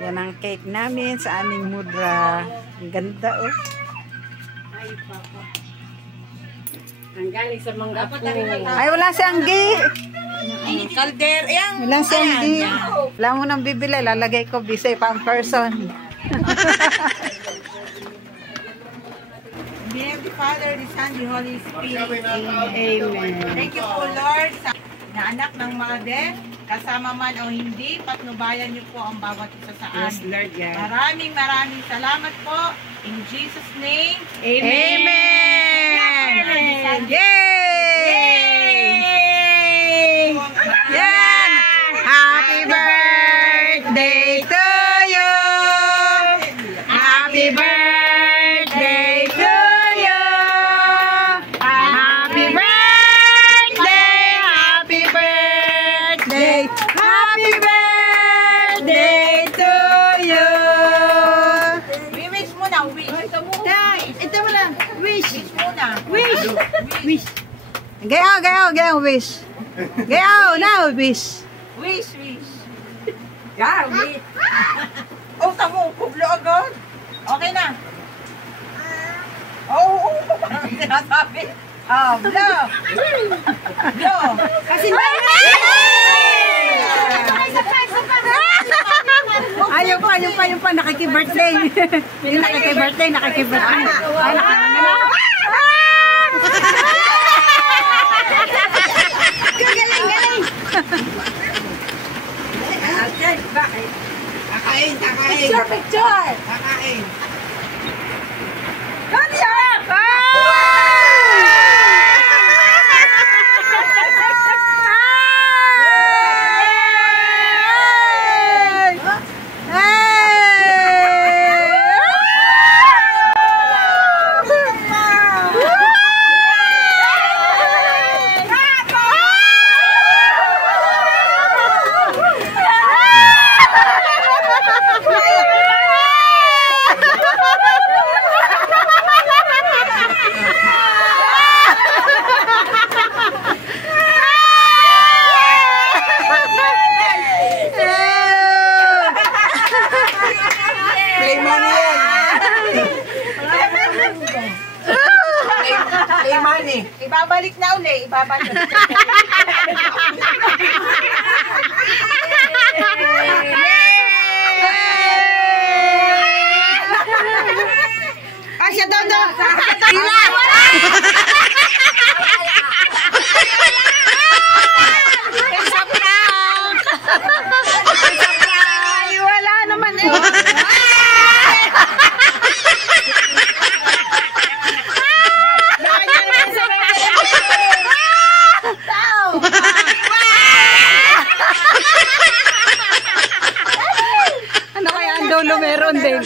Yan ang cake namin sa aming mudra. Ang ganda oh. Ay, papa. Ang galing sa mangga po. Ay, wala si Anggi. Kalder. Ayan. Wala si Anggi. Wala mo nang bibili. Lalagay ko bisay pang person. In the name of the Father, the Son, the Holy Spirit. Amen. Thank you po, Lord, sa na anak ng Mother, kasama man o hindi, patnubayan niyo po ang bawat isa sa amin. Yes, Lord, yeah. Maraming salamat po. In Jesus' name, Amen! Amen! Yay! Yan! Happy birthday to you! Happy birthday to you! Happy birthday! Happy birthday! Happy birthday to you! wish muna, wish. Ito mo na. Wish. Wish muna. Wish. Wish. Gayaw, wish. Gayaw, now, wish. Wish. Yeah, wish. Oh, tamo, kublo agad. Okay na. Oh, sinasabi. Blow. Blow. Kasi Ayaw pa, nakiki-birthday. Yung nakiki-birthday. Ay, Galing. Bakit? Kakain. Picture. Kakain. Ibabalik na uli. Siya daw. Ay, wala naman eh. Ano kaya ang dulo meron din?